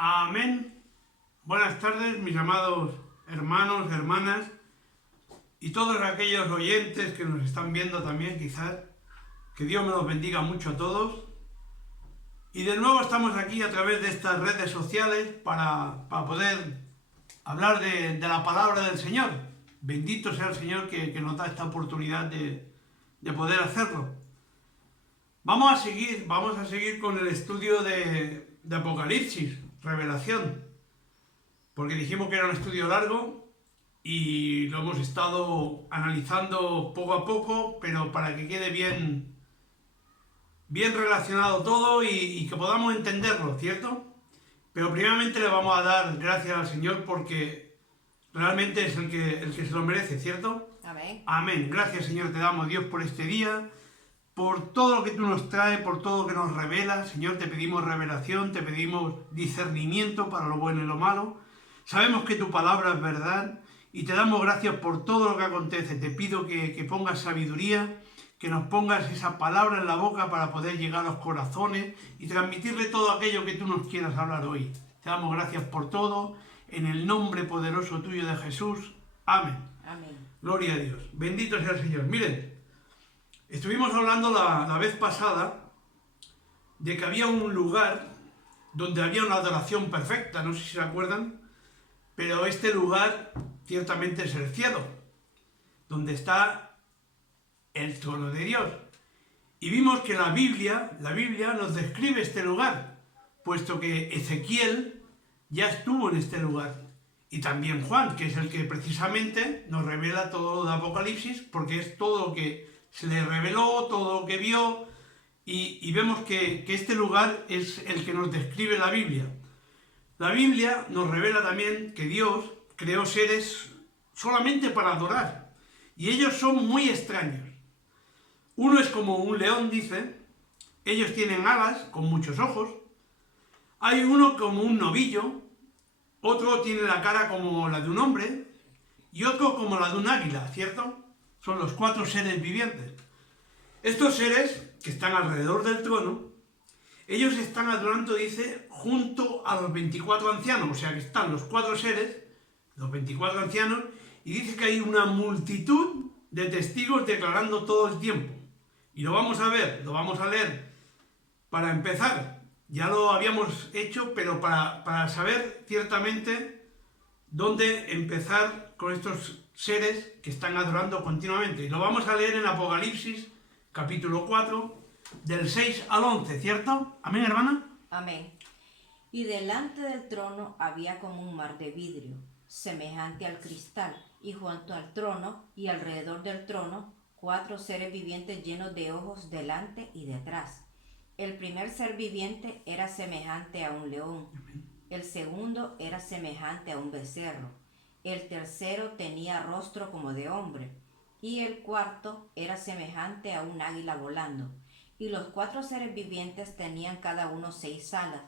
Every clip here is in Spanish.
Amén. Buenas tardes, mis amados hermanos, hermanas y todos aquellos oyentes que nos están viendo también, quizás. Que Dios me los bendiga mucho a todos. Y de nuevo estamos aquí a través de estas redes sociales para poder hablar de la palabra del Señor. Bendito sea el Señor que nos da esta oportunidad de poder hacerlo. Vamos a seguir con el estudio de Apocalipsis, Revelación, porque dijimos que era un estudio largo y lo hemos estado analizando poco a poco, pero para que quede bien relacionado todo y que podamos entenderlo, ¿cierto? Pero primeramente le vamos a dar gracias al Señor porque realmente es el que se lo merece, ¿cierto? Amén. Amén. Gracias, Señor, te damos, Dios, por este día, por todo lo que tú nos traes, por todo lo que nos revelas. Señor, te pedimos revelación, te pedimos discernimiento para lo bueno y lo malo. Sabemos que tu palabra es verdad y te damos gracias por todo lo que acontece. Te pido que pongas sabiduría, que nos pongas esa palabra en la boca para poder llegar a los corazones y transmitirle todo aquello que tú nos quieras hablar hoy. Te damos gracias por todo, en el nombre poderoso tuyo de Jesús. Amén. Amén. Gloria a Dios. Bendito sea el Señor. Miren, estuvimos hablando la vez pasada de que había un lugar donde había una adoración perfecta, no sé si se acuerdan, pero este lugar ciertamente es el cielo, donde está el trono de Dios. Y vimos que la Biblia nos describe este lugar, puesto que Ezequiel ya estuvo en este lugar. Y también Juan, que es el que precisamente nos revela todo lo de Apocalipsis, porque es todo lo que se le reveló, todo lo que vio, y vemos que este lugar es el que nos describe la Biblia. La Biblia nos revela también que Dios creó seres solamente para adorar, y ellos son muy extraños. Uno es como un león, dice, ellos tienen alas con muchos ojos, hay uno como un novillo, otro tiene la cara como la de un hombre y otro como la de un águila, ¿cierto? Son los 4 seres vivientes. Estos seres que están alrededor del trono, ellos están adorando, dice, junto a los 24 ancianos, o sea que están los 4 seres, los 24 ancianos, y dice que hay una multitud de testigos declarando todo el tiempo. Y lo vamos a ver, lo vamos a leer. Para empezar, ya lo habíamos hecho, pero para saber ciertamente dónde empezar con estos seres que están adorando continuamente. Y lo vamos a leer en Apocalipsis, capítulo 4, del 6 al 11, ¿cierto? ¿Amén, hermana? Amén. Y delante del trono había como un mar de vidrio, semejante al cristal, y junto al trono y alrededor del trono, 4 seres vivientes llenos de ojos delante y detrás. El primer ser viviente era semejante a un león, el segundo era semejante a un becerro, el tercero tenía rostro como de hombre, y el cuarto era semejante a un águila volando. Y los 4 seres vivientes tenían cada uno 6 alas,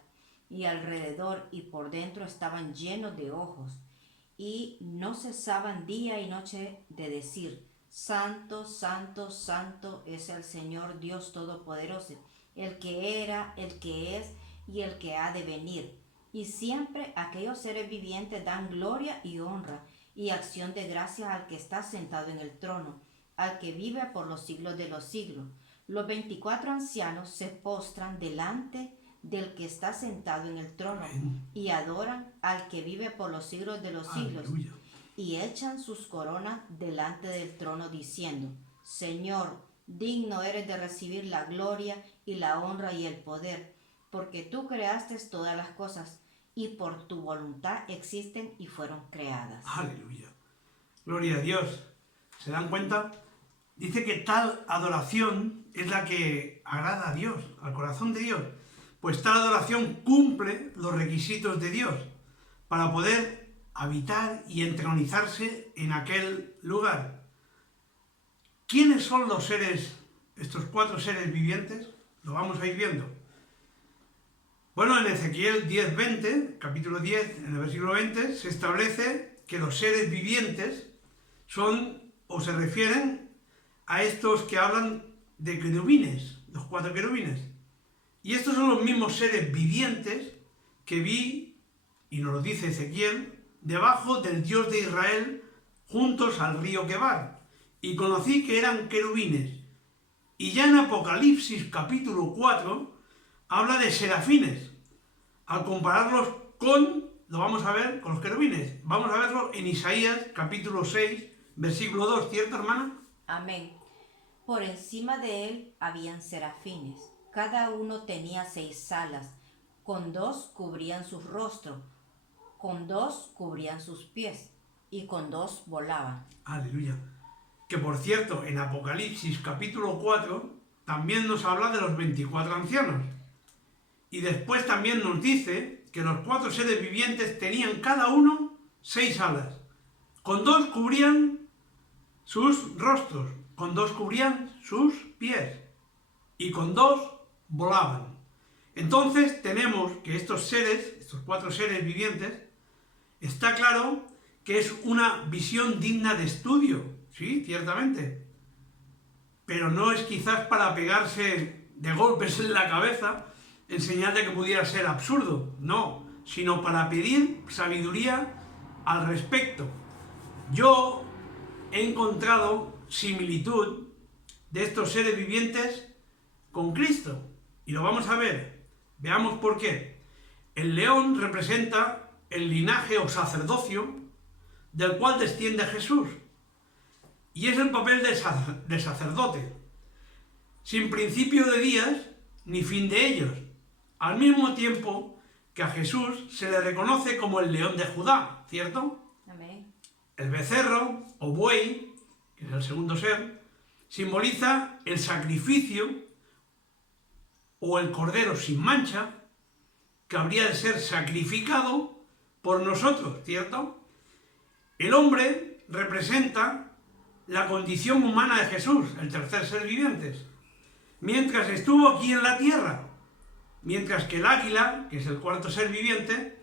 y alrededor y por dentro estaban llenos de ojos, y no cesaban día y noche de decir: Santo, santo, santo es el Señor Dios Todopoderoso, el que era, el que es y el que ha de venir. Y siempre aquellos seres vivientes dan gloria y honra y acción de gracias al que está sentado en el trono, al que vive por los siglos de los siglos. Los 24 ancianos se postran delante del que está sentado en el trono y adoran al que vive por los siglos de los siglos. Aleluya. Y echan sus coronas delante del trono diciendo: Señor, digno eres de recibir la gloria y la honra y el poder, porque tú creaste todas las cosas y por tu voluntad existen y fueron creadas. Aleluya. Gloria a Dios. ¿Se dan cuenta? Dice que tal adoración es la que agrada a Dios, al corazón de Dios. Pues tal adoración cumple los requisitos de Dios para poder habitar y entronizarse en aquel lugar. ¿Quiénes son los seres, estos 4 seres vivientes? Lo vamos a ir viendo. Bueno, en Ezequiel 10:20, capítulo 10, en el versículo 20, se establece que los seres vivientes son, o se refieren a estos que hablan de querubines, los 4 querubines. Y estos son los mismos seres vivientes que vi y nos lo dice Ezequiel, debajo del Dios de Israel, juntos al río Quebar, y conocí que eran querubines. Y ya en Apocalipsis capítulo 4 habla de serafines, al compararlos lo vamos a ver, con los querubines. Vamos a verlo en Isaías capítulo 6, versículo 2, ¿cierto, hermana? Amén. Por encima de él habían serafines, cada uno tenía 6 alas, con 2 cubrían su rostro, con 2 cubrían sus pies, y con 2 volaban. Aleluya. Que por cierto, en Apocalipsis capítulo 4 también nos habla de los 24 ancianos. Y después también nos dice que los 4 seres vivientes tenían cada uno 6 alas. Con 2 cubrían sus rostros, con 2 cubrían sus pies y con 2 volaban. Entonces tenemos que estos 4 seres vivientes, está claro que es una visión digna de estudio, sí, ciertamente. Pero no es quizás para pegarse de golpes en la cabeza en señal de que pudiera ser absurdo, no, sino para pedir sabiduría al respecto. Yo he encontrado similitud de estos seres vivientes con Cristo, y lo vamos a ver. Veamos por qué. El león representa el linaje o sacerdocio del cual desciende Jesús, y es el papel de sacerdote, sin principio de días ni fin de ellos, al mismo tiempo que a Jesús se le reconoce como el león de Judá, ¿cierto? Amén. El becerro o buey, que es el segundo ser, simboliza el sacrificio o el cordero sin mancha que habría de ser sacrificado por nosotros, ¿cierto? El hombre representa la condición humana de Jesús, el tercer ser viviente, mientras estuvo aquí en la tierra, mientras que el águila, que es el cuarto ser viviente,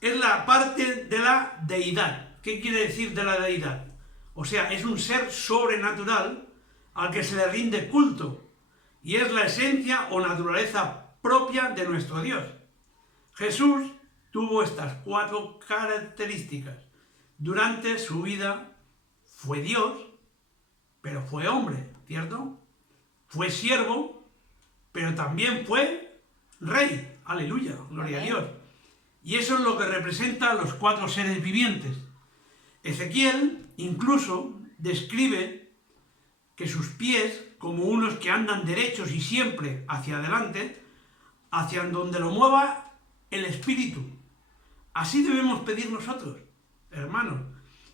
es la parte de la deidad. ¿Qué quiere decir de la deidad? O sea, es un ser sobrenatural al que se le rinde culto, y es la esencia o naturaleza propia de nuestro Dios. Jesús tuvo estas 4 características. Durante su vida fue Dios, pero fue hombre, ¿cierto? Fue siervo, pero también fue rey. Aleluya, gloria a Dios. Y eso es lo que representa a los 4 seres vivientes. Ezequiel incluso describe que sus pies, como unos que andan derechos y siempre hacia adelante, hacia donde lo mueva el Espíritu. Así debemos pedir nosotros, hermanos.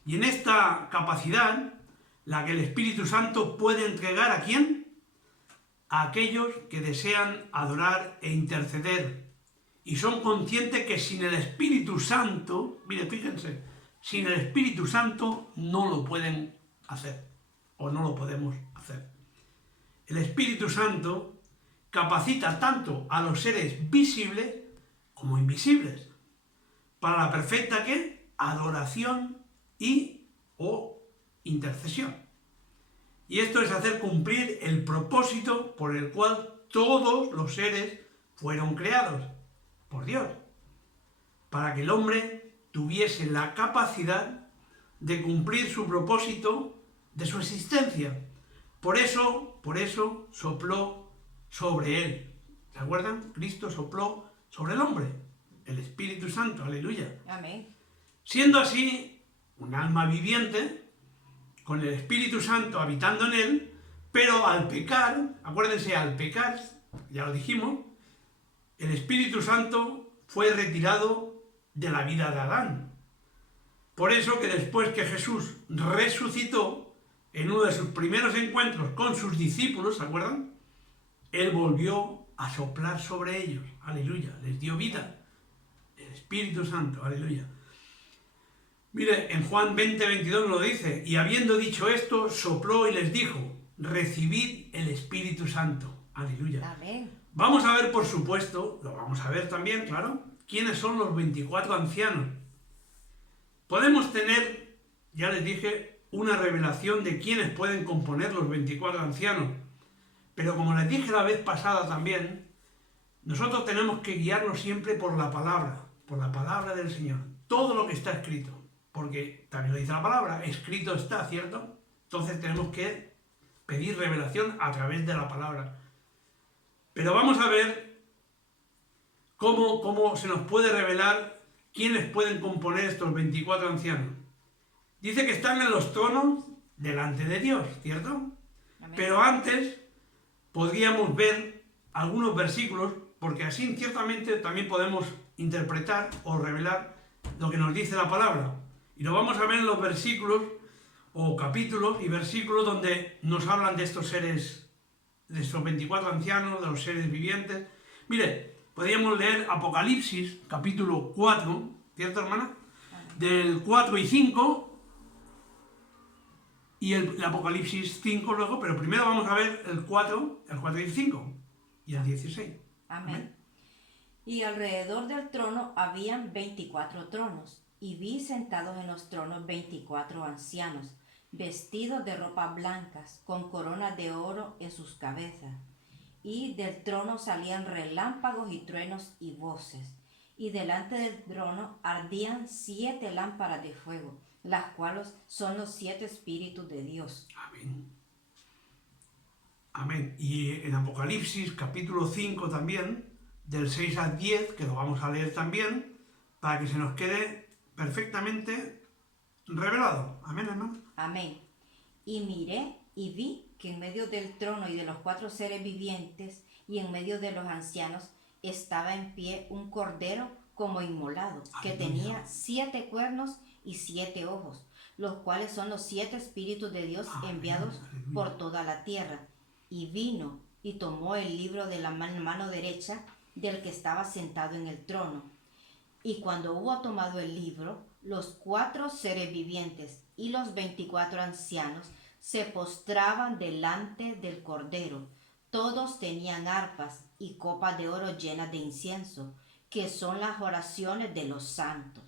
Y en esta capacidad, la que el Espíritu Santo puede entregar ¿a quién? A aquellos que desean adorar e interceder. Y son conscientes que sin el Espíritu Santo, mire, fíjense, sin el Espíritu Santo no lo pueden hacer, o no lo podemos hacer. El Espíritu Santo capacita tanto a los seres visibles como invisibles para la perfecta ¿qué? Adoración y o intercesión. Y esto es hacer cumplir el propósito por el cual todos los seres fueron creados por Dios, para que el hombre tuviese la capacidad de cumplir su propósito de su existencia. Por eso sopló sobre él. ¿Se acuerdan? Cristo sopló sobre el hombre, el Espíritu Santo, aleluya. Amén. Siendo así un alma viviente, con el Espíritu Santo habitando en él, pero al pecar, acuérdense, al pecar, ya lo dijimos, el Espíritu Santo fue retirado de la vida de Adán. Por eso que después que Jesús resucitó, en uno de sus primeros encuentros con sus discípulos, ¿se acuerdan? Él volvió a soplar sobre ellos, aleluya, les dio vida, el Espíritu Santo, aleluya. Mire, en Juan 20:22 lo dice, y habiendo dicho esto, sopló y les dijo, recibid el Espíritu Santo, aleluya. Amén. Vamos a ver, por supuesto, lo vamos a ver también, claro, quiénes son los 24 ancianos. Podemos tener, ya les dije, una revelación de quiénes pueden componer los 24 ancianos, pero como les dije la vez pasada también, nosotros tenemos que guiarnos siempre por la palabra, por la palabra del Señor. Todo lo que está escrito. Porque también lo dice la palabra, escrito está, ¿cierto? Entonces tenemos que pedir revelación a través de la palabra. Pero vamos a ver cómo se nos puede revelar quiénes pueden componer estos 24 ancianos. Dice que están en los tronos delante de Dios, ¿cierto? Amén. Pero antes podríamos ver algunos versículos, porque así ciertamente también podemos interpretar o revelar lo que nos dice la palabra. Y lo vamos a ver en los versículos o capítulos y versículos donde nos hablan de estos seres, de estos 24 ancianos, de los seres vivientes. Mire, podríamos leer Apocalipsis, capítulo 4, ¿cierto, hermana? Del 4 y 5, y el Apocalipsis 5 luego, pero primero vamos a ver el 4 y el 5, y el 16. Amén. Y alrededor del trono habían 24 tronos, y vi sentados en los tronos 24 ancianos, vestidos de ropas blancas, con coronas de oro en sus cabezas. Y del trono salían relámpagos y truenos y voces. Y delante del trono ardían 7 lámparas de fuego, las cuales son los 7 espíritus de Dios. Amén. Amén. Y en Apocalipsis, capítulo 5 también, del 6 al 10, que lo vamos a leer también, para que se nos quede perfectamente revelado. Amén, hermano. Amén. Y miré y vi que en medio del trono y de los 4 seres vivientes y en medio de los ancianos estaba en pie un cordero como inmolado, que tenía 7 cuernos y 7 ojos, los cuales son los 7 espíritus de Dios enviados por toda la tierra. Y vino y tomó el libro de la mano derecha del que estaba sentado en el trono. Y cuando hubo tomado el libro, los 4 seres vivientes y los 24 ancianos se postraban delante del Cordero. Todos tenían arpas y copas de oro llenas de incienso, que son las oraciones de los santos.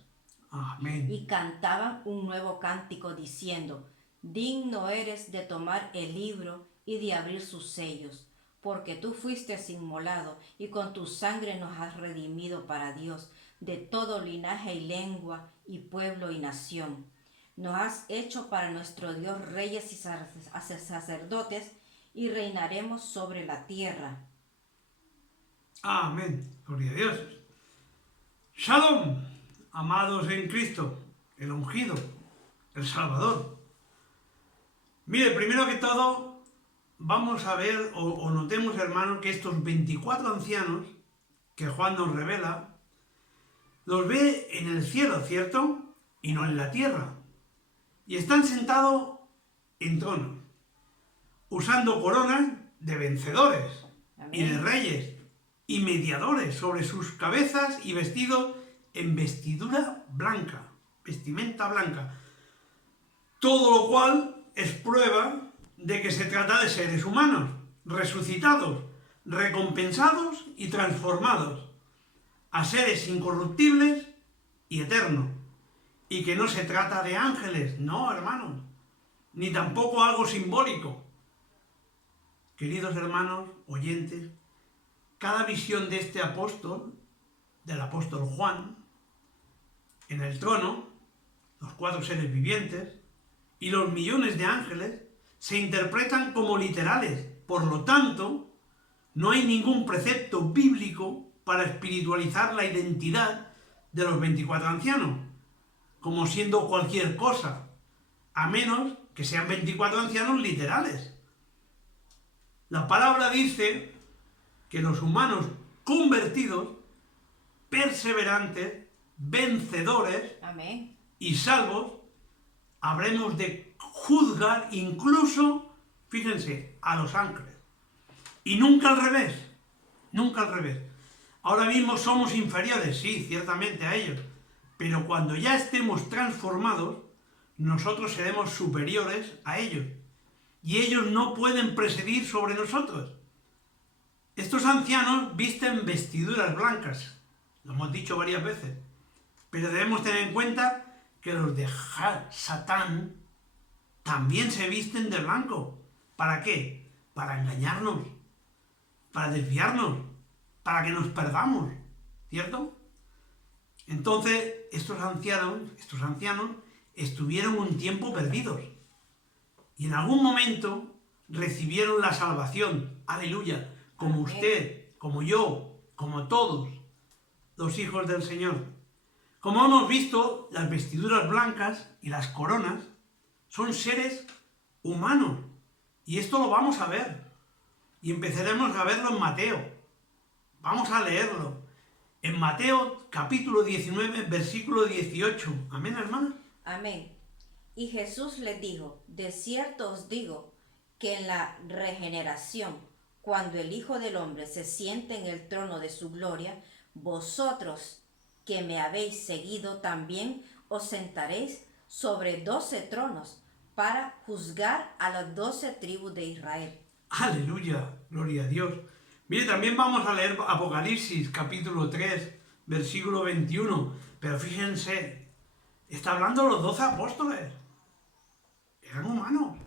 Amén. Y cantaban un nuevo cántico diciendo: digno eres de tomar el libro y de abrir sus sellos, porque tú fuiste inmolado y con tu sangre nos has redimido para Dios de todo linaje y lengua y pueblo y nación. Nos has hecho para nuestro Dios reyes y sacerdotes, y reinaremos sobre la tierra. Amén. Gloria a Dios. Shalom, amados en Cristo, el ungido, el Salvador. Mire, primero que todo, vamos a ver o notemos, hermanos, que estos 24 ancianos que Juan nos revela, los ve en el cielo, ¿cierto? Y no en la tierra. Y están sentados en tronos, usando coronas de vencedores. Amén. Y de reyes y mediadores sobre sus cabezas y vestidos en vestidura blanca, vestimenta blanca. Todo lo cual es prueba de que se trata de seres humanos, resucitados, recompensados y transformados a seres incorruptibles y eternos. Y que no se trata de ángeles, no, hermanos, ni tampoco algo simbólico. Queridos hermanos, oyentes, cada visión de este apóstol, del apóstol Juan, en el trono, los 4 seres vivientes y los millones de ángeles se interpretan como literales. Por lo tanto, no hay ningún precepto bíblico para espiritualizar la identidad de los 24 ancianos, como siendo cualquier cosa, a menos que sean 24 ancianos literales. La palabra dice que los humanos convertidos, perseverantes, vencedores Amén. y salvos, habremos de juzgar incluso, fíjense, a los ángeles. Y nunca al revés, nunca al revés. Ahora mismo somos inferiores, sí, ciertamente a ellos, pero cuando ya estemos transformados, nosotros seremos superiores a ellos. Y ellos no pueden presidir sobre nosotros. Estos ancianos visten vestiduras blancas, lo hemos dicho varias veces, pero debemos tener en cuenta que los de Satán también se visten de blanco. ¿Para qué? Para engañarnos, para desviarnos, para que nos perdamos, ¿cierto? Entonces, estos ancianos estuvieron un tiempo perdidos. Y en algún momento recibieron la salvación. Aleluya. Como Amén. usted, como yo, como todos los hijos del Señor. Como hemos visto, las vestiduras blancas y las coronas son seres humanos. Y esto lo vamos a ver. Y empezaremos a verlo en Mateo. Vamos a leerlo. En Mateo capítulo 19, versículo 18. Amén, hermana. Amén. Y Jesús les dijo, de cierto os digo, que en la regeneración, cuando el Hijo del Hombre se siente en el trono de su gloria, vosotros que me habéis seguido también os sentaréis sobre 12 tronos para juzgar a las 12 tribus de Israel. Aleluya, gloria a Dios. Mire, también vamos a leer Apocalipsis capítulo 3, versículo 21. Pero fíjense, está hablando los 12 apóstoles. Eran humanos.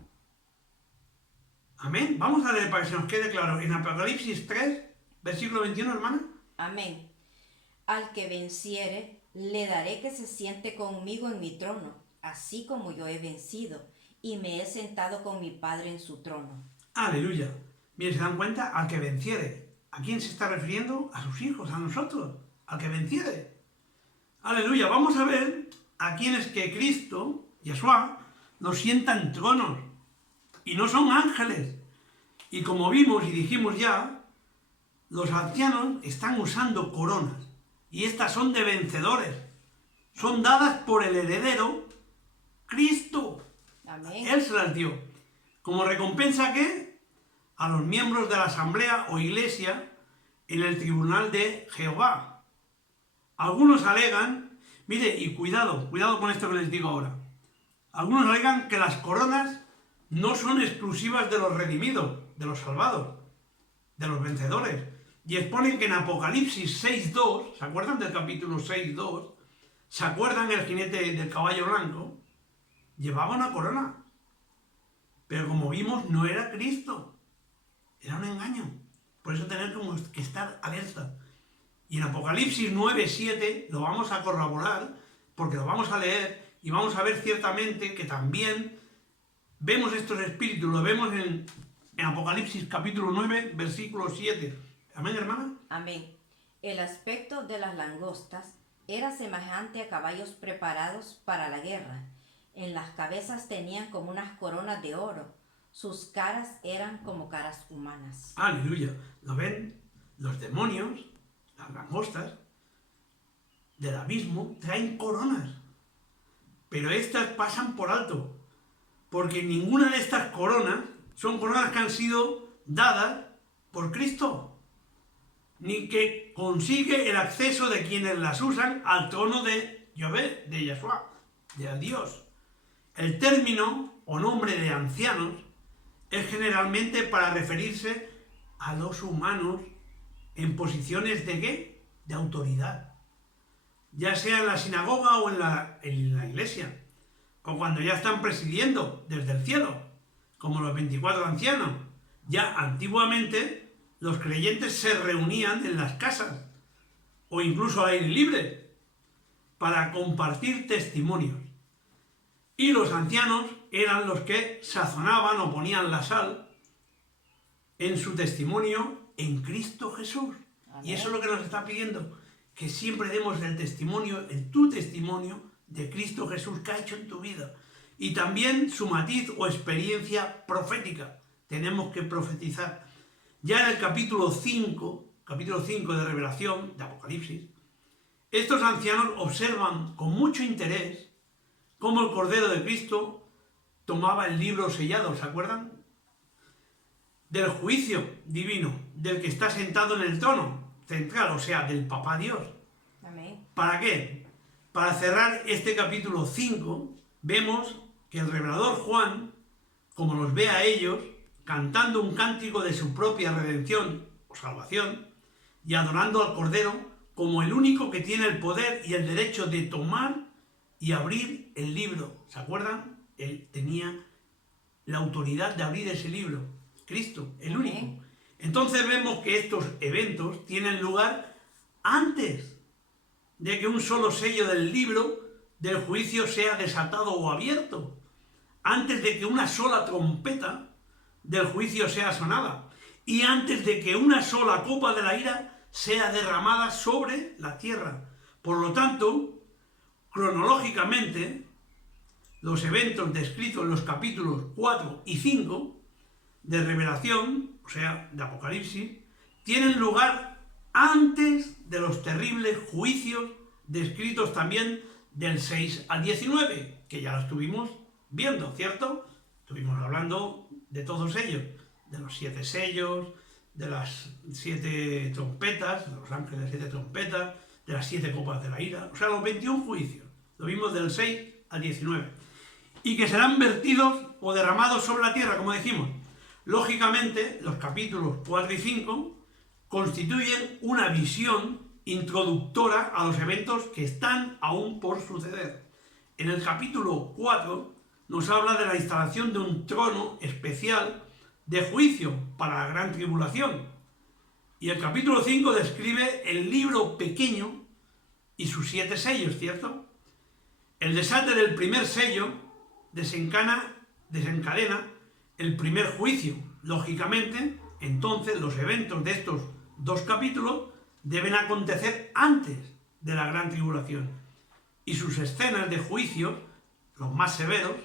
Amén. Vamos a leer para que se nos quede claro. En Apocalipsis 3, versículo 21, hermana. Amén. Al que venciere, le daré que se siente conmigo en mi trono, así como yo he vencido, y me he sentado con mi Padre en su trono. Aleluya. Miren, ¿se dan cuenta? Al que venciere. ¿A quién se está refiriendo? A sus hijos, a nosotros. Al que venciere. Aleluya. Vamos a ver a quienes que Cristo, Yeshua, nos sienta en tronos. Y no son ángeles. Y como vimos y dijimos ya, los ancianos están usando coronas. Y estas son de vencedores. Son dadas por el heredero, Cristo. Amén. Él se las dio. ¿Como recompensa qué? A los miembros de la asamblea o iglesia en el tribunal de Jehová. Algunos alegan, mire, y cuidado con esto que les digo ahora. Algunos alegan que las coronas no son exclusivas de los redimidos, de los salvados, de los vencedores. Y exponen que en Apocalipsis 6.2, ¿se acuerdan del capítulo 6.2? ¿Se acuerdan el jinete del caballo blanco? Llevaba una corona. Pero como vimos, no era Cristo. Era un engaño. Por eso tenemos que estar alerta. Y en Apocalipsis 9.7 lo vamos a corroborar, porque lo vamos a leer y vamos a ver ciertamente que también vemos estos espíritus, lo vemos en Apocalipsis capítulo 9, versículo 7. Amén, hermana. Amén. El aspecto de las langostas era semejante a caballos preparados para la guerra. En las cabezas tenían como unas coronas de oro. Sus caras eran como caras humanas. Aleluya. ¿Lo ven? Los demonios, las langostas del abismo, traen coronas. Pero estas pasan por alto. Porque ninguna de estas coronas son coronas que han sido dadas por Cristo. Ni que consigue el acceso de quienes las usan al trono de Yahvé, de Yeshua, de Dios. El término o nombre de ancianos es generalmente para referirse a los humanos en posiciones de ¿qué? De autoridad. Ya sea en la sinagoga o en la iglesia. O cuando ya están presidiendo desde el cielo, como los 24 ancianos. Ya antiguamente los creyentes se reunían en las casas o incluso al aire libre para compartir testimonios. Y los ancianos eran los que sazonaban o ponían la sal en su testimonio en Cristo Jesús. Amén. Y eso es lo que nos está pidiendo, que siempre demos el testimonio, en tu testimonio de Cristo Jesús que ha hecho en tu vida. Y también su matiz o experiencia profética. Tenemos que profetizar. Ya en el capítulo 5 de Revelación, de Apocalipsis, estos ancianos observan con mucho interés cómo el Cordero de Cristo tomaba el libro sellado, ¿se acuerdan? Del juicio divino, del que está sentado en el trono central, o sea, del Papá Dios. Amén. ¿Para qué? Para cerrar este capítulo 5, vemos que el revelador Juan, como los ve a ellos, cantando un cántico de su propia redención o salvación, y adorando al Cordero como el único que tiene el poder y el derecho de tomar y abrir el libro. ¿Se acuerdan? Él tenía la autoridad de abrir ese libro. Cristo, el único. Entonces vemos que estos eventos tienen lugar antes de que un solo sello del libro del juicio sea desatado o abierto, antes de que una sola trompeta del juicio sea sonada, y antes de que una sola copa de la ira sea derramada sobre la tierra. Por lo tanto, cronológicamente, los eventos descritos en los capítulos 4 y 5 de Revelación, o sea, de Apocalipsis, tienen lugar antes de los terribles juicios descritos también del 6 al 19, que ya lo estuvimos viendo, ¿cierto? Estuvimos hablando de todos ellos, de los 7 sellos, de las 7 trompetas, de los ángeles de 7 trompetas, de las 7 copas de la ira, o sea, los 21 juicios, lo vimos del 6 al 19, y que serán vertidos o derramados sobre la tierra, como dijimos. Lógicamente, los capítulos 4 y 5 constituyen una visión introductora a los eventos que están aún por suceder. En el capítulo 4 nos habla de la instalación de un trono especial de juicio para la gran tribulación. Y el capítulo 5 describe el libro pequeño y sus 7 sellos, ¿cierto? El desate del primer sello desencadena el primer juicio. Lógicamente, entonces los eventos de estos 2 capítulos deben acontecer antes de la gran tribulación. Y sus escenas de juicio, los más severos,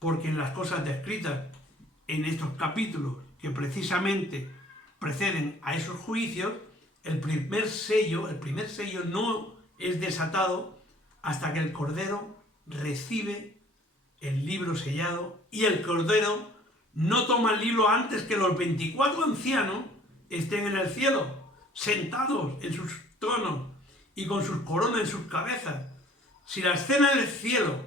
porque en las cosas descritas en estos capítulos que precisamente preceden a esos juicios, el primer sello no es desatado hasta que el Cordero recibe el libro sellado, y el Cordero no toma el libro antes que los 24 ancianos estén en el cielo, sentados en sus tronos y con sus coronas en sus cabezas. Si la escena del cielo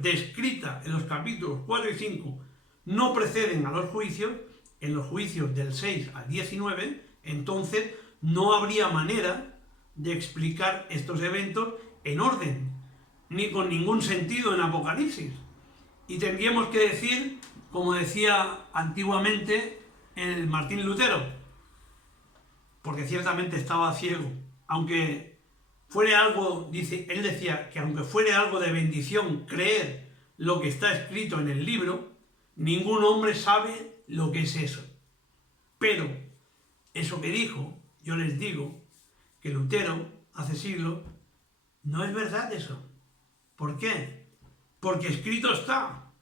descrita en los capítulos 4 y 5 no preceden a los juicios, en los juicios del 6 al 19, entonces no habría manera de explicar estos eventos en orden, ni con ningún sentido en Apocalipsis. Y tendríamos que decir, como decía antiguamente el Martín Lutero, porque ciertamente estaba ciego, aunque fuere algo, él decía que aunque fuere algo de bendición creer lo que está escrito en el libro, ningún hombre sabe lo que es eso. Pero eso que dijo, yo les digo que Lutero, hace siglos, no es verdad eso. ¿Por qué? Porque escrito está.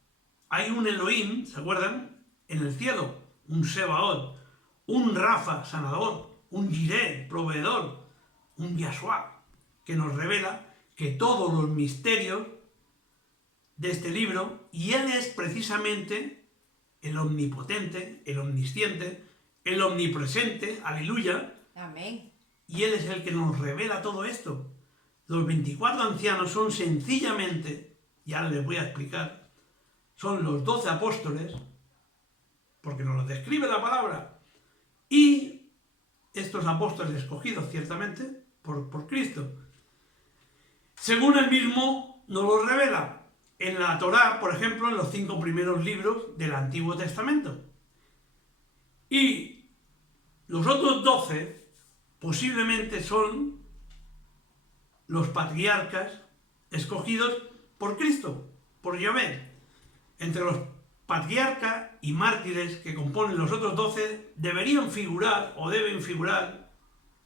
Hay un Elohim, ¿se acuerdan? En el cielo, un Sebaot, un Rafa, sanador, un Jireh, proveedor, un Yahshua, que nos revela que todos los misterios de este libro, y Él es precisamente el omnipotente, el omnisciente, el omnipresente, aleluya. Amén. Y Él es el que nos revela todo esto. Los 24 ancianos son sencillamente, y ahora les voy a explicar, son los 12 apóstoles, porque nos lo describe la palabra, y estos apóstoles escogidos ciertamente por Cristo. Según él mismo nos lo revela en la Torá, por ejemplo, en los 5 primeros libros del Antiguo Testamento. Y los otros 12 posiblemente son los patriarcas escogidos por Cristo, por Yahvé. Entre los patriarcas y mártires que componen los otros 12 deberían figurar, o deben figurar,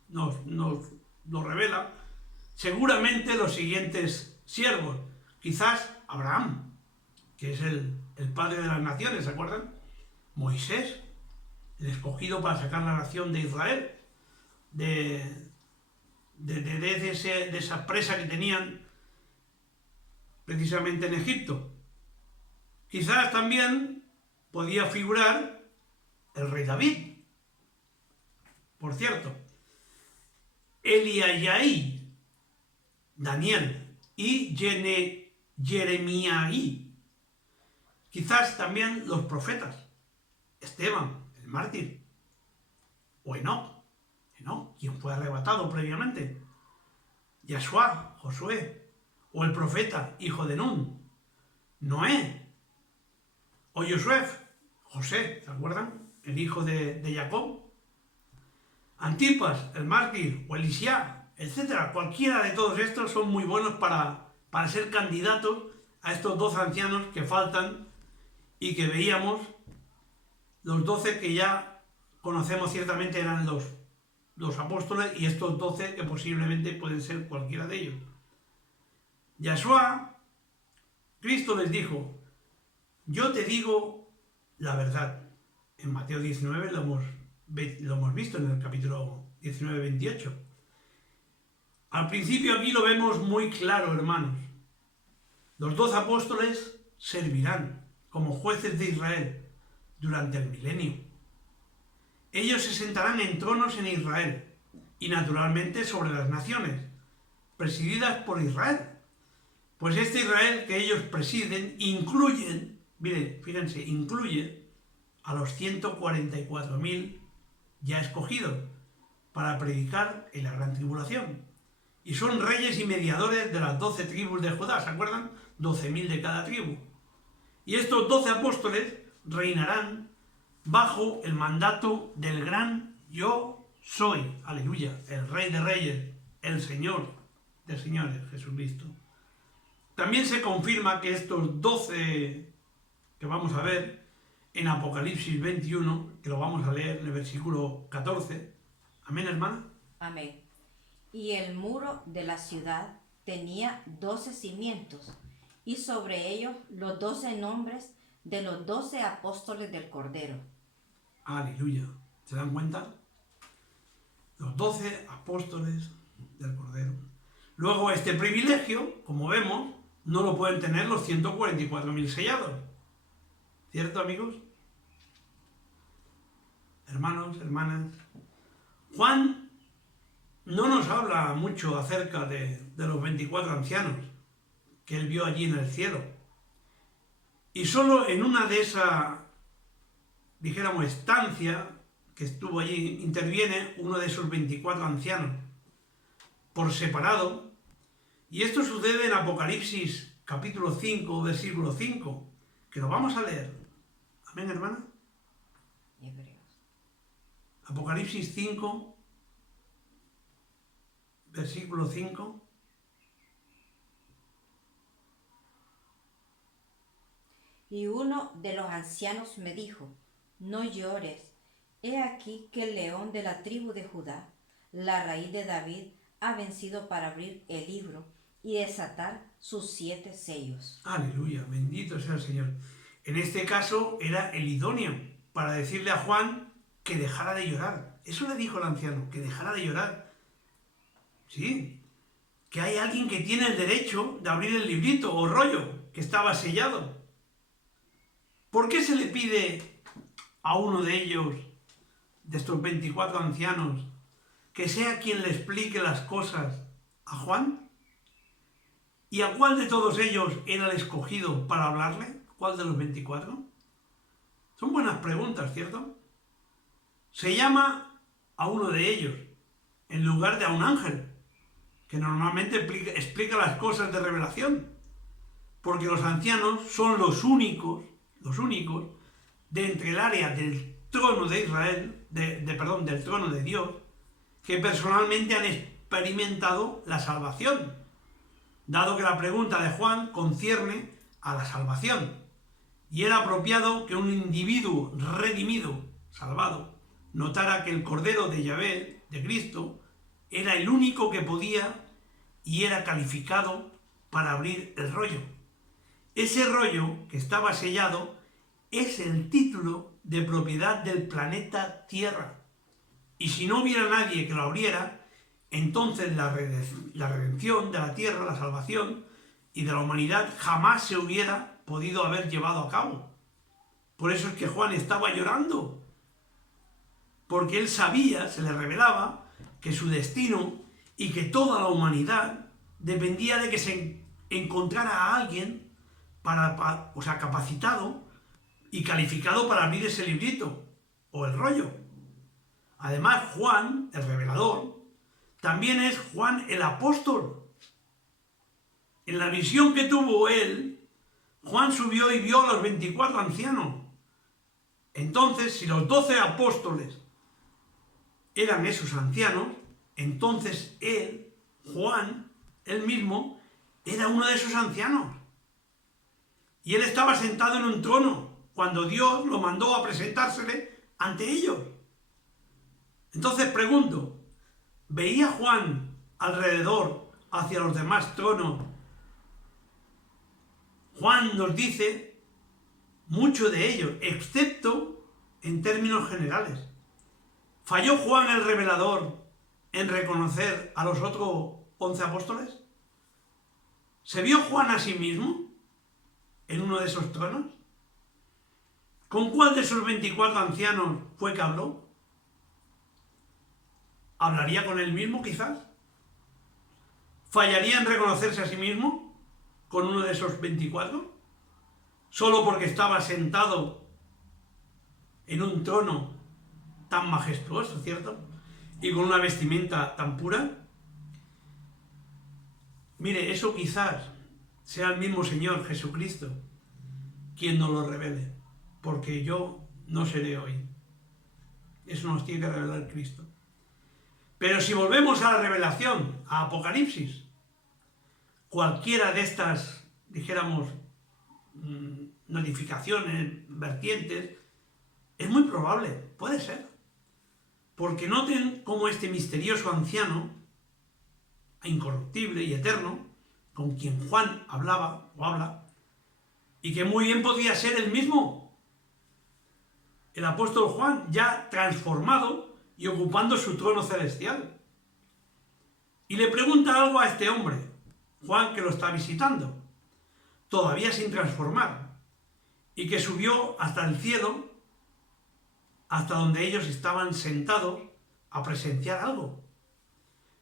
nos revela, seguramente los siguientes siervos. Quizás Abraham, que es el padre de las naciones, ¿se acuerdan? Moisés, el escogido para sacar la nación de Israel de esa presa que tenían precisamente en Egipto. Quizás también podía figurar el rey David, por cierto, Eliayaí, Daniel y Jeremías. Quizás también los profetas, Esteban, el mártir, o Enoc, quien fue arrebatado previamente, Yahshua, Josué, o el profeta, hijo de Nun, Noé, o Yosef, José, ¿se acuerdan? El hijo de Jacob, Antipas, el mártir, o Elisías, etcétera. Cualquiera de todos estos son muy buenos para ser candidatos a estos 12 ancianos que faltan y que veíamos, los 12 que ya conocemos ciertamente eran los apóstoles, y estos 12 que posiblemente pueden ser cualquiera de ellos. Yahshua, Cristo les dijo: yo te digo la verdad. En Mateo 19 lo hemos visto en el capítulo 19, 28. Al principio aquí lo vemos muy claro, hermanos. Los 12 apóstoles servirán como jueces de Israel durante el milenio. Ellos se sentarán en tronos en Israel y naturalmente sobre las naciones, presididas por Israel. Pues este Israel que ellos presiden incluye a los 144.000 ya escogidos para predicar en la gran tribulación. Y son reyes y mediadores de las 12 tribus de Judá, ¿se acuerdan? 12.000 de cada tribu. Y estos 12 apóstoles reinarán bajo el mandato del gran Yo Soy, aleluya, el Rey de Reyes, el Señor de Señores, Jesucristo. También se confirma que estos 12 que vamos a ver en Apocalipsis 21, que lo vamos a leer en el versículo 14. Amén, hermana. Amén. Y el muro de la ciudad tenía 12 cimientos, y sobre ellos los 12 nombres de los 12 apóstoles del Cordero. Aleluya. ¿Se dan cuenta? Los 12 apóstoles del Cordero. Luego este privilegio, como vemos, no lo pueden tener los 144.000 sellados. ¿Cierto, amigos? Hermanos, hermanas. Juan no nos habla mucho acerca de los 24 ancianos que él vio allí en el cielo. Y solo en una de esas, dijéramos, estancia que estuvo allí, interviene uno de esos 24 ancianos por separado. Y esto sucede en Apocalipsis capítulo 5, versículo 5, que lo vamos a leer. Amén, hermana. Apocalipsis 5, versículo 5. Y uno de los ancianos me dijo: no llores, he aquí que el león de la tribu de Judá, la raíz de David, ha vencido para abrir el libro y desatar sus 7 sellos. Aleluya, bendito sea el Señor. En este caso era el idóneo para decirle a Juan que dejara de llorar. Eso le dijo el anciano, que dejara de llorar. Sí, que hay alguien que tiene el derecho de abrir el librito o rollo que estaba sellado. ¿Por qué se le pide a uno de ellos, de estos 24 ancianos, que sea quien le explique las cosas a Juan? ¿Y a cuál de todos ellos era el escogido para hablarle? ¿Cuál de los 24? Son buenas preguntas, ¿cierto? Se llama a uno de ellos, en lugar de a un ángel, que normalmente explica las cosas de revelación, porque los ancianos son los únicos de entre el área del trono de Israel, del trono de Dios, que personalmente han experimentado la salvación, dado que la pregunta de Juan concierne a la salvación, y era apropiado que un individuo redimido, salvado, notara que el Cordero de Yahvé, de Cristo, era el único que podía y era calificado para abrir el rollo. Ese rollo que estaba sellado es el título de propiedad del planeta Tierra. Y si no hubiera nadie que lo abriera, entonces la redención de la Tierra, la salvación y de la humanidad jamás se hubiera podido haber llevado a cabo. Por eso es que Juan estaba llorando, porque él sabía, se le revelaba, que su destino y que toda la humanidad dependía de que se encontrara a alguien capacitado y calificado para abrir ese librito o el rollo. Además, Juan, el revelador, también es Juan el apóstol. En la visión que tuvo él, Juan subió y vio a los 24 ancianos. Entonces, si los 12 apóstoles eran esos ancianos, entonces él Juan, él mismo, era uno de esos ancianos. Y él estaba sentado en un trono cuando Dios lo mandó a presentársele ante ellos. Entonces pregunto, ¿veía Juan alrededor hacia los demás tronos? Juan nos dice mucho de ellos, excepto en términos generales. ¿Falló Juan el revelador en reconocer a los otros 11 apóstoles? ¿Se vio Juan a sí mismo en uno de esos tronos? ¿Con cuál de esos 24 ancianos fue que habló? ¿Hablaría con él mismo quizás? ¿Fallaría en reconocerse a sí mismo con uno de esos 24? ¿Solo porque estaba sentado en un trono tan majestuoso, cierto? Y con una vestimenta tan pura. Mire, eso quizás sea el mismo Señor Jesucristo quien nos lo revele, porque yo no seré hoy. Eso nos tiene que revelar Cristo. Pero si volvemos a la revelación, a Apocalipsis, cualquiera de estas, dijéramos, notificaciones, vertientes, es muy probable, puede ser. Porque noten cómo este misterioso anciano, incorruptible y eterno, con quien Juan hablaba o habla, y que muy bien podría ser el mismo, el apóstol Juan, ya transformado y ocupando su trono celestial. Y le pregunta algo a este hombre, Juan, que lo está visitando, todavía sin transformar, y que subió hasta el cielo, hasta donde ellos estaban sentados a presenciar algo.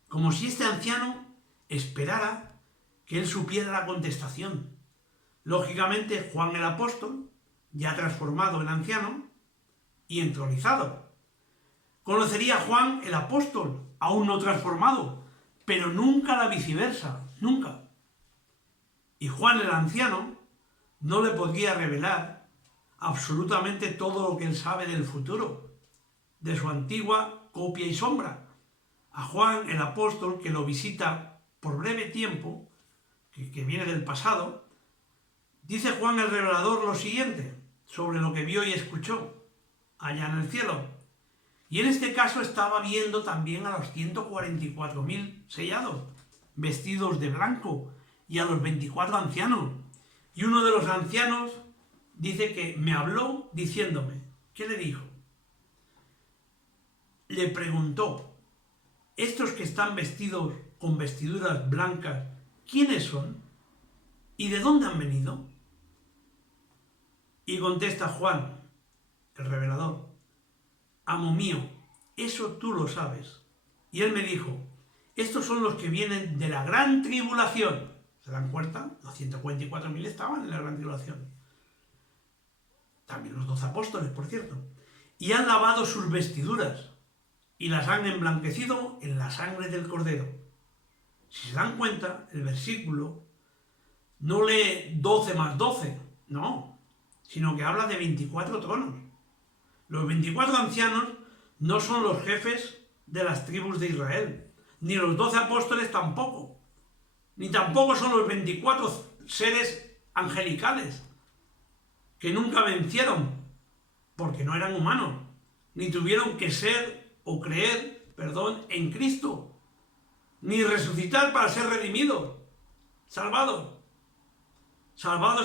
Como si este anciano esperara que él supiera la contestación. Lógicamente, Juan el apóstol, ya transformado en anciano y entronizado. Conocería a Juan el apóstol, aún no transformado, pero nunca la viceversa, nunca. Y Juan el anciano no le podría revelar absolutamente todo lo que él sabe del futuro, de su antigua copia y sombra. A Juan el apóstol, que lo visita por breve tiempo, que viene del pasado, dice Juan el revelador lo siguiente sobre lo que vio y escuchó allá en el cielo. Y en este caso estaba viendo también a los 144.000 sellados, vestidos de blanco, y a los 24 ancianos. Y uno de los ancianos dice que me habló diciéndome, ¿qué le dijo? Le preguntó, estos que están vestidos con vestiduras blancas, ¿quiénes son? ¿Y de dónde han venido? Y contesta Juan, el revelador, amo mío, eso tú lo sabes. Y él me dijo, estos son los que vienen de la gran tribulación. ¿Se dan cuenta? Los 144.000 estaban en la gran tribulación. También los 12 apóstoles, por cierto. Y han lavado sus vestiduras y las han emblanquecido en la sangre del Cordero. Si se dan cuenta, el versículo no lee 12 más 12, no, sino que habla de 24 tronos. Los 24 ancianos no son los jefes de las tribus de Israel, ni los 12 apóstoles tampoco, ni tampoco son los 24 seres angelicales, que nunca vencieron, porque no eran humanos, ni tuvieron que ser o creer, en Cristo, ni resucitar para ser redimidos, salvados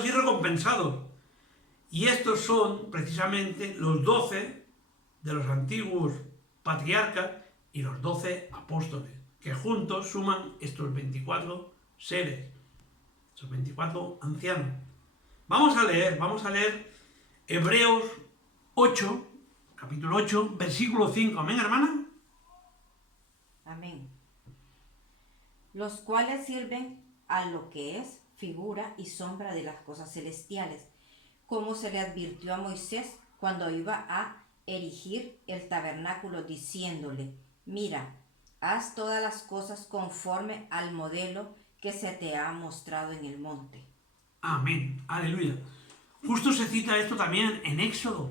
y recompensados. Y estos son precisamente los 12 de los antiguos patriarcas y los 12 apóstoles, que juntos suman estos 24 seres, estos 24 ancianos. Vamos a leer Hebreos 8, capítulo 8, versículo 5. ¿Amén, hermana? Amén. Los cuales sirven a lo que es figura y sombra de las cosas celestiales, como se le advirtió a Moisés cuando iba a erigir el tabernáculo, diciéndole, mira, haz todas las cosas conforme al modelo que se te ha mostrado en el monte. Amén, aleluya. Justo se cita esto también en Éxodo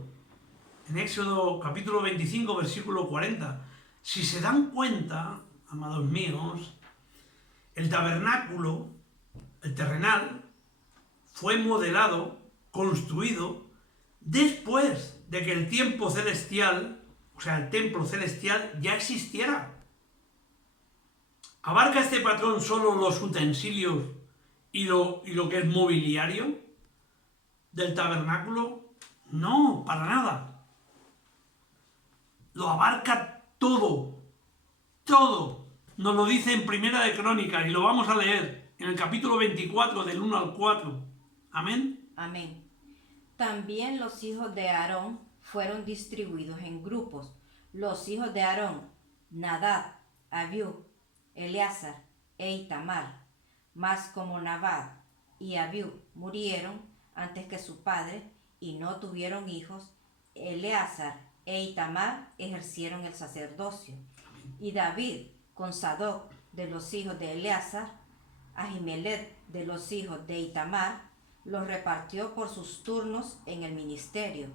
capítulo 25, versículo 40. Si se dan cuenta, amados míos, El tabernáculo, el terrenal, fue modelado, construido, después de que el tiempo celestial, o sea, el templo celestial, ya existiera. ¿Abarca este patrón solo los utensilios y lo que es mobiliario del tabernáculo? No, para nada. Lo abarca todo, todo. Nos lo dice en Primera de Crónicas y lo vamos a leer en el capítulo 24 del 1 al 4. Amén. Amén. También los hijos de Aarón fueron distribuidos en grupos. Los hijos de Aarón, Nadab, Abiú, Eleazar e Itamar. Mas como Nadab y Abiú murieron antes que su padre y no tuvieron hijos, Eleazar e Itamar ejercieron el sacerdocio. Y David, con Sadoc de los hijos de Eleazar, Ahimelech de los hijos de Itamar, los repartió por sus turnos en el ministerio.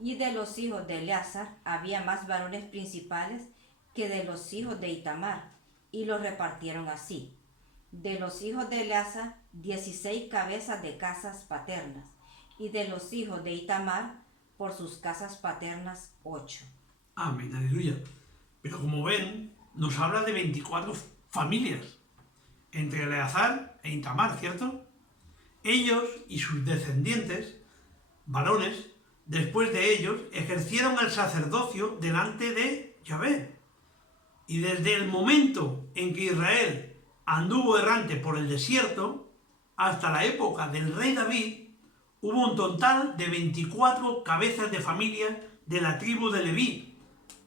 Y de los hijos de Eleazar había más varones principales que de los hijos de Itamar, y los repartieron así. De los hijos de Eleazar, 16 cabezas de casas paternas, y de los hijos de Itamar, por sus casas paternas, 8. Amén, aleluya. Pero como ven, nos habla de 24 familias, entre Eleazar e Itamar, ¿cierto? Ellos y sus descendientes, varones, después de ellos, ejercieron el sacerdocio delante de Yahvé. Y desde el momento en que Israel anduvo errante por el desierto, hasta la época del rey David, hubo un total de 24 cabezas de familia de la tribu de Leví,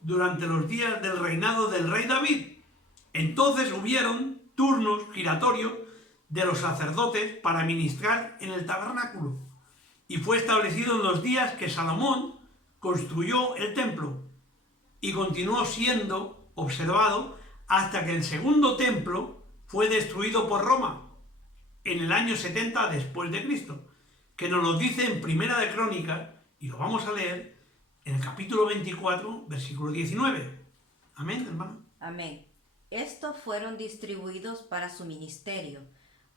durante los días del reinado del rey David. Entonces hubieron turnos giratorios de los sacerdotes para ministrar en el tabernáculo, y fue establecido en los días que Salomón construyó el templo, y continuó siendo observado hasta que el segundo templo fue destruido por Roma, en el año 70 después de Cristo, que nos lo dice en Primera de Crónicas, y lo vamos a leer en el capítulo 24, versículo 19. Amén, hermano. Amén. Estos fueron distribuidos para su ministerio,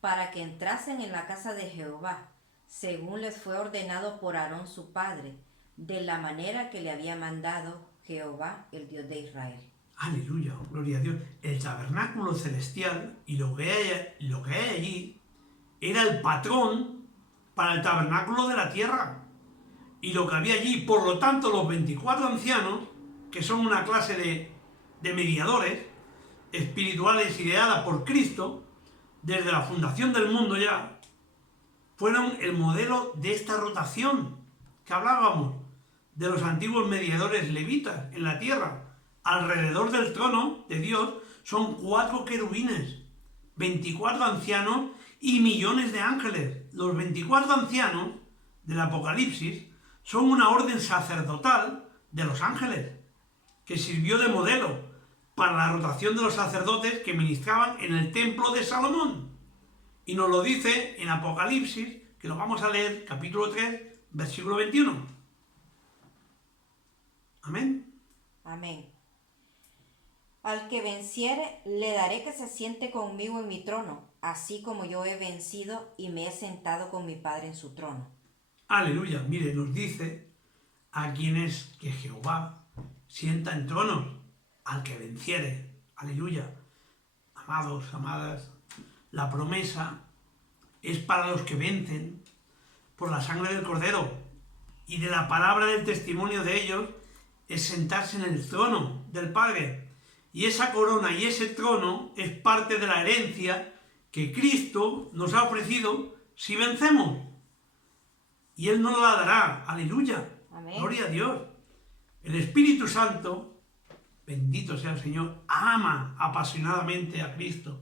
para que entrasen en la casa de Jehová, según les fue ordenado por Aarón su padre, de la manera que le había mandado Jehová, el Dios de Israel. Aleluya, gloria a Dios. El tabernáculo celestial y lo que hay allí era el patrón para el tabernáculo de la tierra. Y lo que había allí, por lo tanto, los 24 ancianos, que son una clase de mediadores espirituales ideada por Cristo, desde la fundación del mundo ya, fueron el modelo de esta rotación que hablábamos, de los antiguos mediadores levitas en la tierra. Alrededor del trono de Dios son 4 querubines, 24 ancianos y millones de ángeles. Los 24 ancianos del Apocalipsis son una orden sacerdotal de los ángeles, que sirvió de modelo para la rotación de los sacerdotes que ministraban en el templo de Salomón. Y nos lo dice en Apocalipsis, que lo vamos a leer, capítulo 3, versículo 21. Amén. Amén. Al que venciere, le daré que se siente conmigo en mi trono, así como yo he vencido y me he sentado con mi Padre en su trono. Aleluya. Mire, nos dice a quien es que Jehová sienta en tronos, al que venciere. Aleluya. Amados, amadas, la promesa es para los que vencen por la sangre del Cordero, y de la palabra del testimonio de ellos es sentarse en el trono del Padre. Y esa corona y ese trono es parte de la herencia que Cristo nos ha ofrecido si vencemos. Y Él nos la dará. Aleluya. Amén. Gloria a Dios. El Espíritu Santo, bendito sea el Señor, ama apasionadamente a Cristo.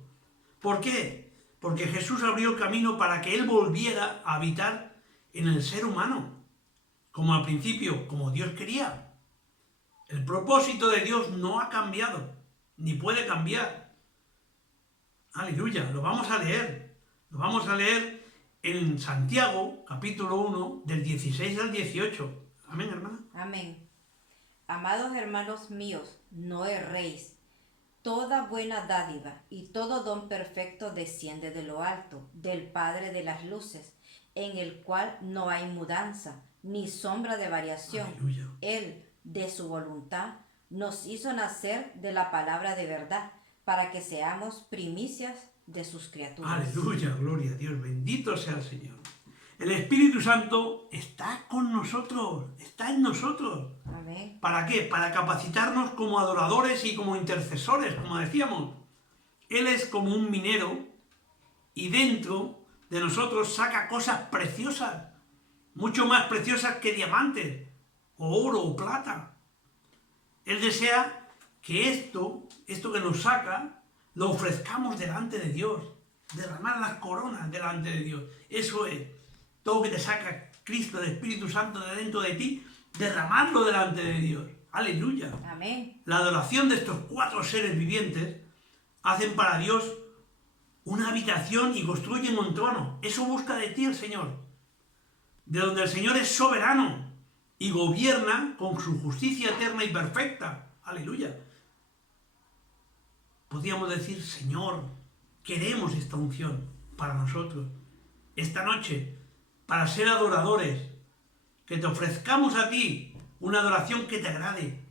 ¿Por qué? Porque Jesús abrió el camino para que Él volviera a habitar en el ser humano, como al principio, como Dios quería. El propósito de Dios no ha cambiado, ni puede cambiar. Aleluya, lo vamos a leer. Lo vamos a leer en Santiago, capítulo 1, del 16 al 18. Amén, hermana. Amén. Amados hermanos míos, no erréis. toda buena dádiva y todo don perfecto desciende de lo alto, del Padre de las luces, en el cual no hay mudanza, ni sombra de variación. Aleluya. Él, de su voluntad, nos hizo nacer de la palabra de verdad, para que seamos primicias de sus criaturas. Aleluya, gloria a Dios, bendito sea el Señor. El Espíritu Santo está con nosotros, está en nosotros. Amén. ¿Para qué? Para capacitarnos como adoradores y como intercesores, como decíamos. Él es como un minero y dentro de nosotros saca cosas preciosas, mucho más preciosas que diamantes, o oro, o plata. Él desea que esto que nos saca, lo ofrezcamos delante de Dios, derramar las coronas delante de Dios. Eso es. Todo que te saca Cristo, el Espíritu Santo de dentro de ti, derramarlo delante de Dios. Aleluya. Amén. La adoración de estos 4 seres vivientes hacen para Dios una habitación y construyen un trono. Eso busca de ti el Señor. De donde el Señor es soberano y gobierna con su justicia eterna y perfecta. Aleluya. Podríamos decir, Señor, queremos esta unción para nosotros. Esta noche, para ser adoradores, que te ofrezcamos a ti una adoración que te agrade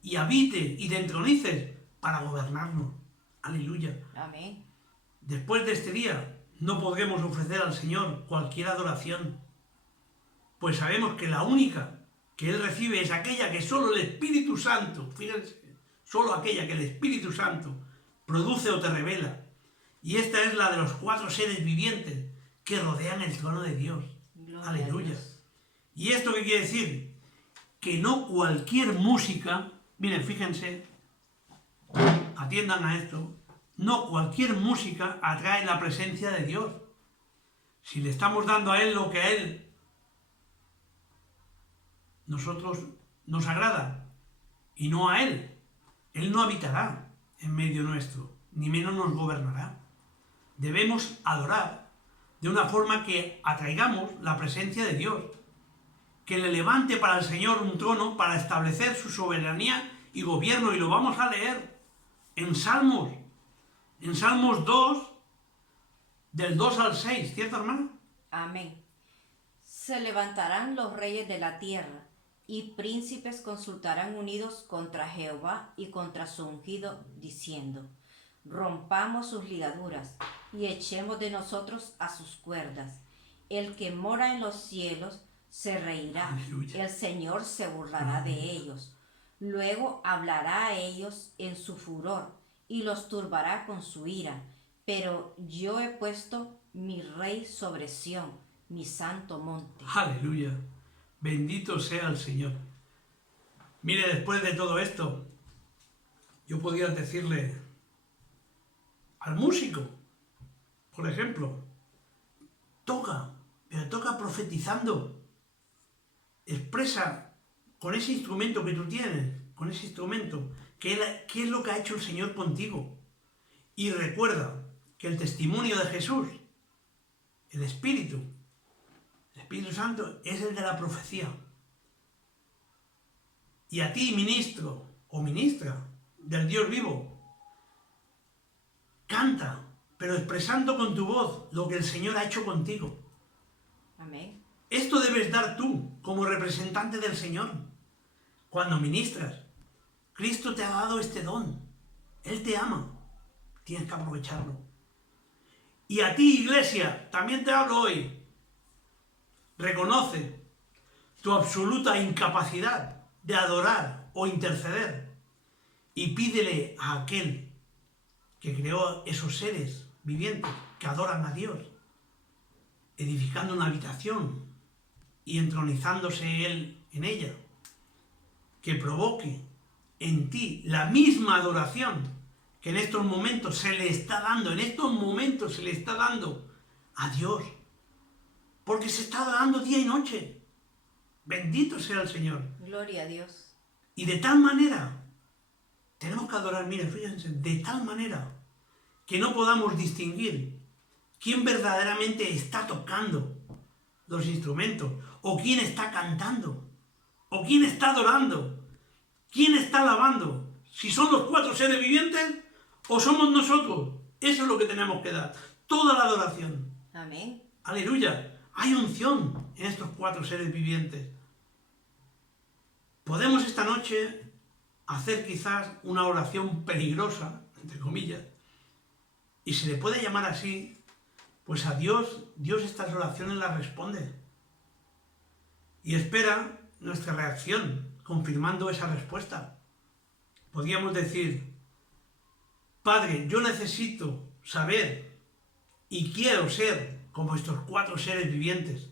y habite y te entronices para gobernarnos. Aleluya. Amén. Después de este día no podremos ofrecer al Señor cualquier adoración, pues sabemos que la única que Él recibe es aquella que solo el Espíritu Santo, fíjense, solo aquella que el Espíritu Santo produce o te revela. Y esta es la de los 4 seres vivientes que rodean el trono de Dios. Gloria Aleluya. a Dios. ¿Y esto qué quiere decir? Que no cualquier música, miren, fíjense, atiendan a esto, no cualquier música atrae la presencia de Dios. Si le estamos dando a Él lo que a Él nosotros nos agrada y no a Él, Él no habitará en medio nuestro, ni menos nos gobernará. Debemos adorar de una forma que atraigamos la presencia de Dios, que le levante para el Señor un trono para establecer su soberanía y gobierno, y lo vamos a leer en Salmos 2, del 2 al 6, ¿cierto, hermano? Amén. Se levantarán los reyes de la tierra, y príncipes consultarán unidos contra Jehová y contra su ungido, diciendo: rompamos sus ligaduras, y echemos de nosotros a sus cuerdas. El que mora en los cielos se reirá, Aleluya. el Señor se burlará de ellos. Luego hablará a ellos en su furor, y los turbará con su ira. Pero yo he puesto mi rey sobre Sión, mi santo monte. Aleluya. Bendito sea el Señor. Mire, después de todo esto, yo podría decirle al músico, por ejemplo, toca, pero toca profetizando. Expresa con ese instrumento que tú tienes, con ese instrumento, qué es lo que ha hecho el Señor contigo. Y recuerda que el testimonio de Jesús, el Espíritu Santo, es el de la profecía. Y a ti, ministro o ministra del Dios vivo, canta, pero expresando con tu voz lo que el Señor ha hecho contigo. Amén. Esto debes dar tú como representante del Señor. Cuando ministras, Cristo te ha dado este don. Él te ama. Tienes que aprovecharlo. Y a ti, iglesia, también te hablo hoy. Reconoce tu absoluta incapacidad de adorar o interceder y pídele a aquel que creó esos seres vivientes que adoran a Dios, edificando una habitación y entronizándose Él en ella, que provoque en ti la misma adoración que en estos momentos se le está dando, a Dios, porque se está adorando día y noche. Bendito sea el Señor. Gloria a Dios. Y de tal manera, tenemos que adorar, miren, fíjense, de tal manera que no podamos distinguir quién verdaderamente está tocando los instrumentos, o quién está cantando, o quién está adorando, quién está alabando. Si son los 4 seres vivientes, ¿O somos nosotros? Eso es lo que tenemos que dar. Toda la adoración. Amén. Aleluya. Hay unción en estos 4 seres vivientes. Podemos esta noche hacer quizás una oración peligrosa, entre comillas, y se le puede llamar así, pues a Dios estas oraciones las responde. Y espera nuestra reacción, confirmando esa respuesta. Podríamos decir, Padre, yo necesito saber y quiero ser como estos 4 seres vivientes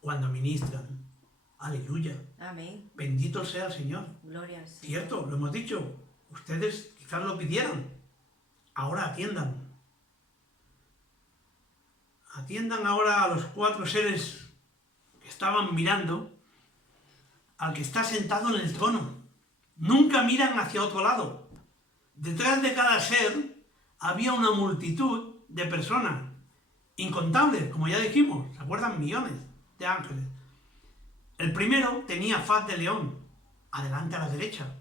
cuando ministran. Aleluya. Amén. Bendito sea el Señor. Gloria al Señor. Cierto, lo hemos dicho. Ustedes quizás lo pidieron. Ahora atiendan. Atiendan ahora a los 4 seres que estaban mirando al que está sentado en el trono. Nunca miran hacia otro lado. Detrás de cada ser había una multitud de personas, incontables, como ya dijimos, ¿se acuerdan? Millones de ángeles. El primero tenía faz de león, adelante a la derecha.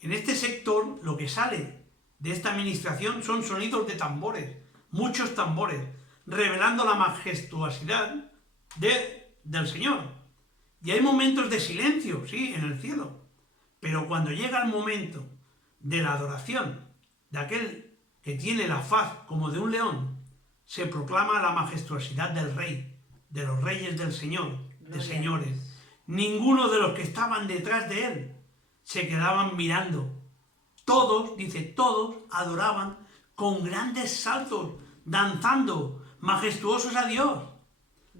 En este sector lo que sale de esta administración son sonidos de tambores, muchos tambores, revelando la majestuosidad del Señor. Y hay momentos de silencio, sí, en el cielo. Pero cuando llega el momento de la adoración de aquel que tiene la faz como de un león, se proclama la majestuosidad del Rey, de los reyes del Señor, de señores. Ninguno de los que estaban detrás de él se quedaban mirando. Todos, dice, todos adoraban con grandes saltos, danzando, majestuosos a Dios.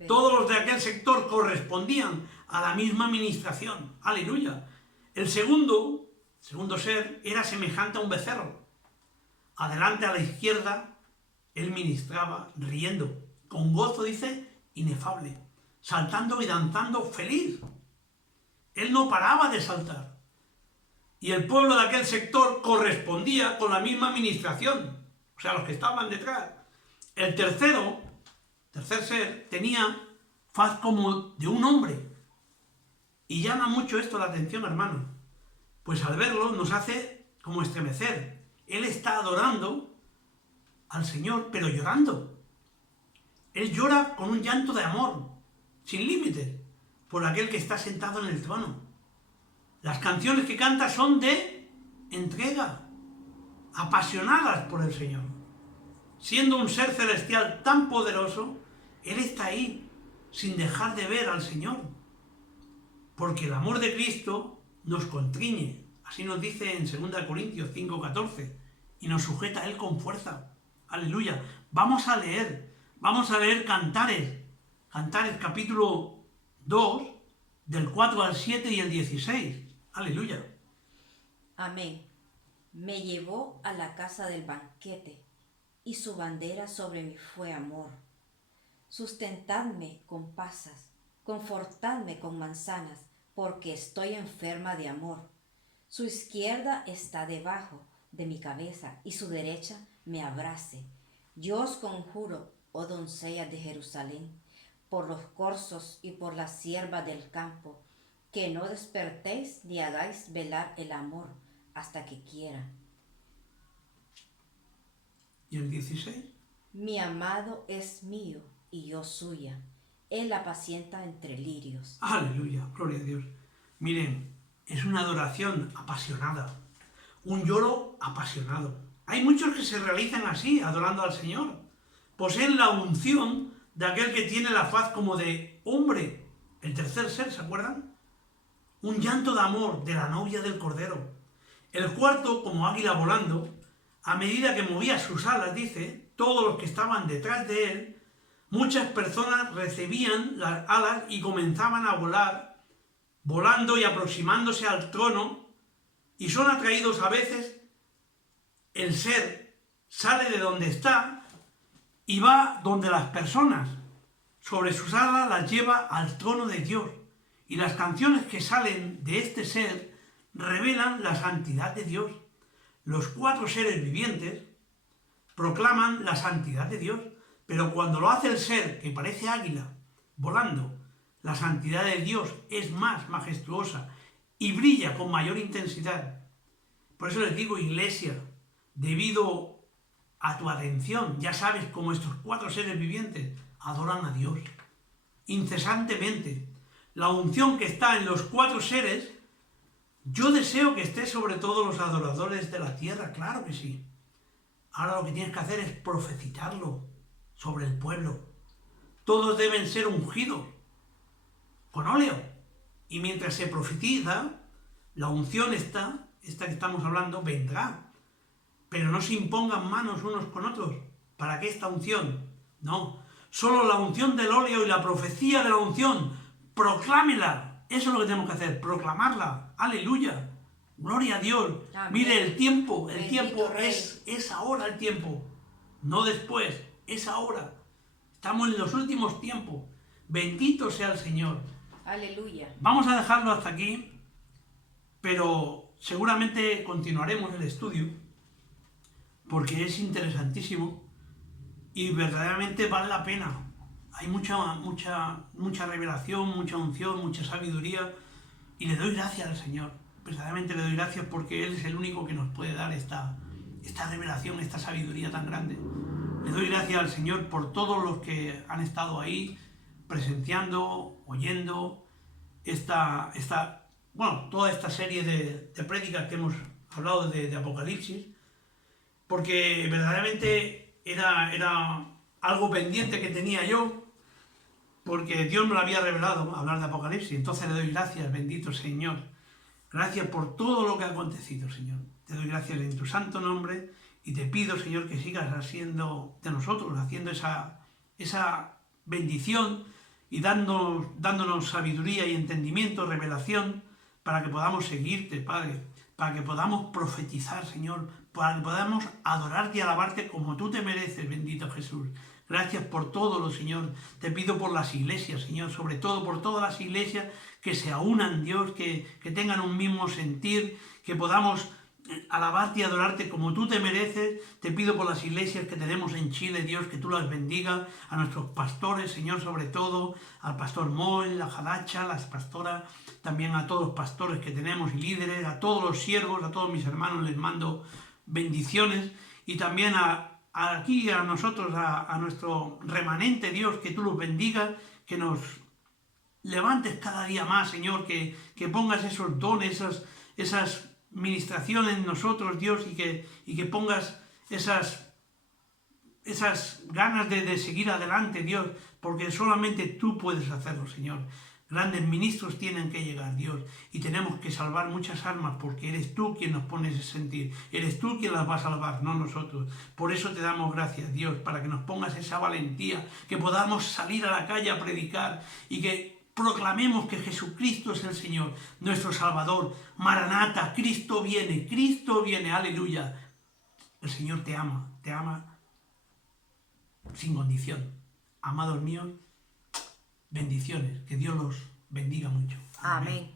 Todos los de aquel sector correspondían a la misma administración. Aleluya. El segundo ser era semejante a un becerro. Adelante a la izquierda, él ministraba riendo, con gozo, dice, inefable, saltando y danzando feliz. Él no paraba de saltar. Y el pueblo de aquel sector correspondía con la misma administración, o sea, los que estaban detrás. El tercer ser, tenía faz como de un hombre. Y llama mucho esto la atención, hermano. Pues al verlo nos hace como estremecer. Él está adorando al Señor, pero llorando. Él llora con un llanto de amor, sin límites, por aquel que está sentado en el trono. Las canciones que canta son de entrega, apasionadas por el Señor. Siendo un ser celestial tan poderoso, Él está ahí, sin dejar de ver al Señor. Porque el amor de Cristo nos constriñe, así nos dice en 2 Corintios 5:14, y nos sujeta a Él con fuerza. Aleluya. Vamos a leer Cantares capítulo 2, del 4 al 7 y el 16. Aleluya. Amén. Me llevó a la casa del banquete, y su bandera sobre mí fue amor. Sustentadme con pasas, confortadme con manzanas, porque estoy enferma de amor. Su izquierda está debajo de mi cabeza, y su derecha me abrace. Yo os conjuro, oh doncellas de Jerusalén, por los corzos y por las siervas del campo, que no despertéis ni hagáis velar el amor hasta que quiera. ¿Y el 16? Mi amado es mío y yo suya. Él apacienta entre lirios. Aleluya, gloria a Dios. Miren, es una adoración apasionada, un lloro apasionado. Hay muchos que se realizan así, adorando al Señor. Poseen la unción de aquel que tiene la faz como de hombre, el tercer ser, ¿se acuerdan? Un llanto de amor de la novia del Cordero. El cuarto, como águila volando, a medida que movía sus alas, dice, todos los que estaban detrás de él, muchas personas recibían las alas y comenzaban a volar, volando y aproximándose al trono, y son atraídos a veces, el ser sale de donde está y va donde las personas. Sobre sus alas las lleva al trono de Dios. Y las canciones que salen de este ser revelan la santidad de Dios. Los 4 seres vivientes proclaman la santidad de Dios, pero cuando lo hace el ser que parece águila volando, la santidad de Dios es más majestuosa y brilla con mayor intensidad. Por eso les digo, iglesia, debido a tu atención. Ya sabes cómo estos 4 seres vivientes adoran a Dios incesantemente. La unción que está en los 4 seres, yo deseo que esté sobre todos los adoradores de la tierra, claro que sí. Ahora lo que tienes que hacer es profetizarlo sobre el pueblo. Todos deben ser ungidos con óleo. Y mientras se profetiza, la unción esta que estamos hablando, vendrá. Pero no se impongan manos unos con otros. ¿Para qué esta unción? No. Solo la unción del óleo y la profecía de la unción. Proclámela. Eso es lo que tenemos que hacer. Proclamarla. Aleluya. Gloria a Dios. Amén. Mire, el tiempo Rey. es ahora el tiempo. No después. Es ahora. Estamos en los últimos tiempos. Bendito sea el Señor. Aleluya. Vamos a dejarlo hasta aquí, pero seguramente continuaremos el estudio porque es interesantísimo y verdaderamente vale la pena. Hay mucha revelación, mucha unción, mucha sabiduría y le doy gracias al Señor. Verdaderamente le doy gracias porque Él es el único que nos puede dar esta revelación, esta sabiduría tan grande. Le doy gracias al Señor por todos los que han estado ahí presenciando, oyendo toda esta serie de prédicas que hemos hablado de Apocalipsis, porque verdaderamente era algo pendiente que tenía yo, porque Dios me lo había revelado hablar de Apocalipsis. Entonces le doy gracias, bendito Señor. Gracias por todo lo que ha acontecido, Señor. Te doy gracias en tu santo nombre y te pido, Señor, que sigas haciendo de nosotros, haciendo esa bendición y dándonos sabiduría y entendimiento, revelación, para que podamos seguirte, Padre, para que podamos profetizar, Señor, para que podamos adorarte y alabarte como tú te mereces, bendito Jesús. Gracias por todo, Señor. Te pido por las iglesias, Señor, sobre todo por todas las iglesias que se aunan, Dios, que tengan un mismo sentir, que podamos alabarte y adorarte como tú te mereces. Te pido por las iglesias que tenemos en Chile, Dios, que tú las bendigas, a nuestros pastores, Señor, sobre todo, al pastor Moel, a Jalacha, las pastoras, también a todos los pastores que tenemos y líderes, a todos los siervos, a todos mis hermanos les mando bendiciones, y también aquí a nosotros, a nuestro remanente, Dios, que tú los bendigas, que nos levantes cada día más, Señor, que pongas esos dones, esas ministraciones en nosotros, Dios, y que pongas esas ganas de seguir adelante, Dios, porque solamente tú puedes hacerlo, Señor. Grandes ministros tienen que llegar, Dios, y tenemos que salvar muchas almas, porque eres tú quien nos pone ese sentir, eres tú quien las va a salvar, no nosotros. Por eso te damos gracias, Dios, para que nos pongas esa valentía, que podamos salir a la calle a predicar y que proclamemos que Jesucristo es el Señor, nuestro Salvador. Maranata, Cristo viene, aleluya. El Señor te ama sin condición. Amados míos, bendiciones, que Dios los bendiga mucho. Amén.